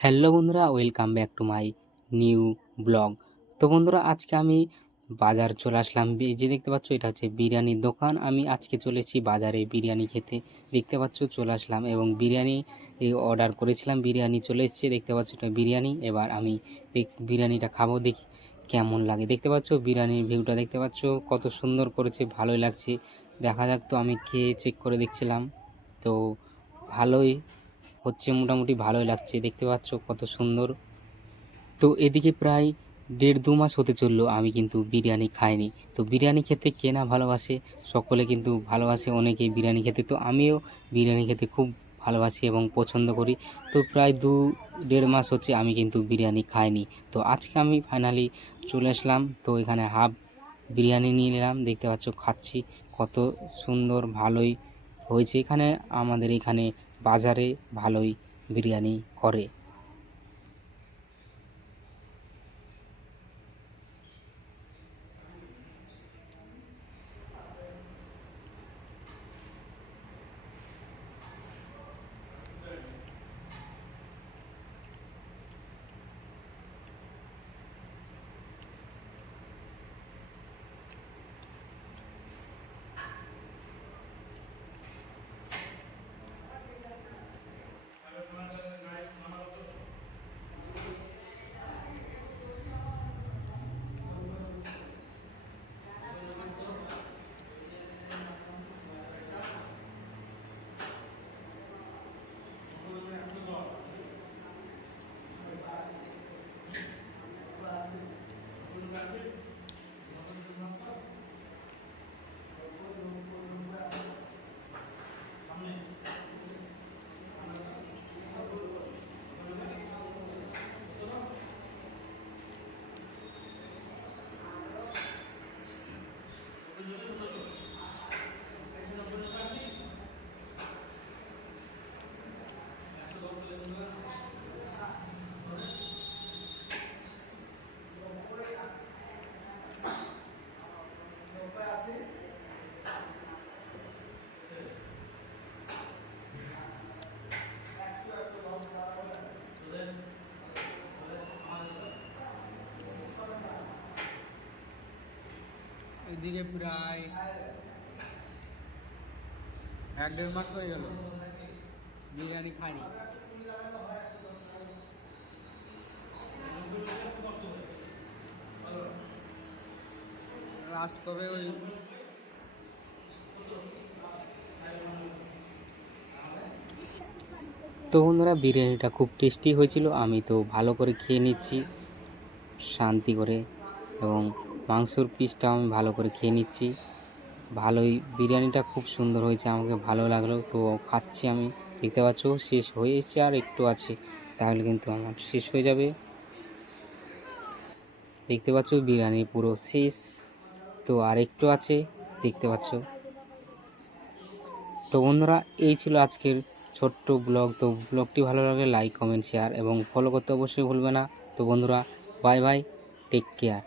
Hello বন্ধুরা, welcome back to my new blog. তো বন্ধুরা, আজকে আমি বাজার চলে আসলাম। যে দেখতে পাচ্ছ, এটা হচ্ছে বিরিয়ানির দোকান। আমি আজকে চলেছি বাজারে বিরিয়ানি খেতে। দেখতে পাচ্ছ, চলে আসলাম এবং বিরিয়ানি অর্ডার করেছিলাম। বিরিয়ানি চলে এসেছে, দেখতে পাচ্ছ এটা বিরিয়ানি। এবার আমি বিরিয়ানিটা খাব, দেখি কেমন লাগে। দেখতে পাচ্ছ, বিরিয়ানির ভিউটা দেখতে পাচ্ছ, কত সুন্দর করেছে, ভালোই লাগছে। দেখা যাক তো আমি খেয়ে চেক করে দেখছিলাম। তো ভালোই হচ্ছে মোটামুটি ভালোই লাগছে। দেখতে পাচ্ছ কত সুন্দর। তো এদিকে প্রায় দেড় দু মাস হতে চলল আমি কিন্তু বিরিয়ানি খাইনি। তো বিরিয়ানি খেতে কে না ভালোবাসে, সকলে কিন্তু ভালোবাসে অনেকে বিরিয়ানি খেতে। তো আমিও বিরিয়ানি খেতে খুব ভালোবাসি এবং পছন্দ করি। তো প্রায় দু, দেড় মাস হচ্ছে আমি কিন্তু বিরিয়ানি খাইনি। তো আজকে আমি ফাইনালি চলে আসলাম। তো এখানে হাফ বিরিয়ানি নিয়ে নিলাম। দেখতে পাচ্ছ খাচ্ছি কত সুন্দর ভালোই হয়েছে। এখানে আমাদের এখানে বাজারে ভালোই বিরিয়ানি করে। এদিকে প্রায় এক দেড় মাস হয়ে গেল। বিরিয়ানি খাইনি। লাস্ট কবে ওই তো বন্ধুরা, বিরিয়ানিটা খুব টেস্টি হয়েছিল। আমি তো ভালো করে খেয়ে নিচ্ছি, শান্তি করে এবং মাংসর পিসটাও আমি ভালো করে খেয়ে নিচ্ছি। ভালোই, বিরিয়ানিটা খুব সুন্দর হয়েছে, আমাকে ভালো লাগল। তো খাচ্ছি আমি, দেখতে পাচ্ছ, শেষ হয়ে এসছে আর একটু আছে। তাহলে কিন্তু আমার শেষ হয়ে যাবে। দেখতে পাচ্ছ বিরিয়ানি পুরো শেষ। তো আর একটু আছে, দেখতে পাচ্ছ। তো বন্ধুরা, এই ছিল আজকের ছোট্ট ব্লগ। তো ব্লগটি ভালো লাগে লাইক, কমেন্ট, শেয়ার এবং ফলো করতে অবশ্যই ভুলবে না। তো বন্ধুরা বাই বাই টেক কেয়ার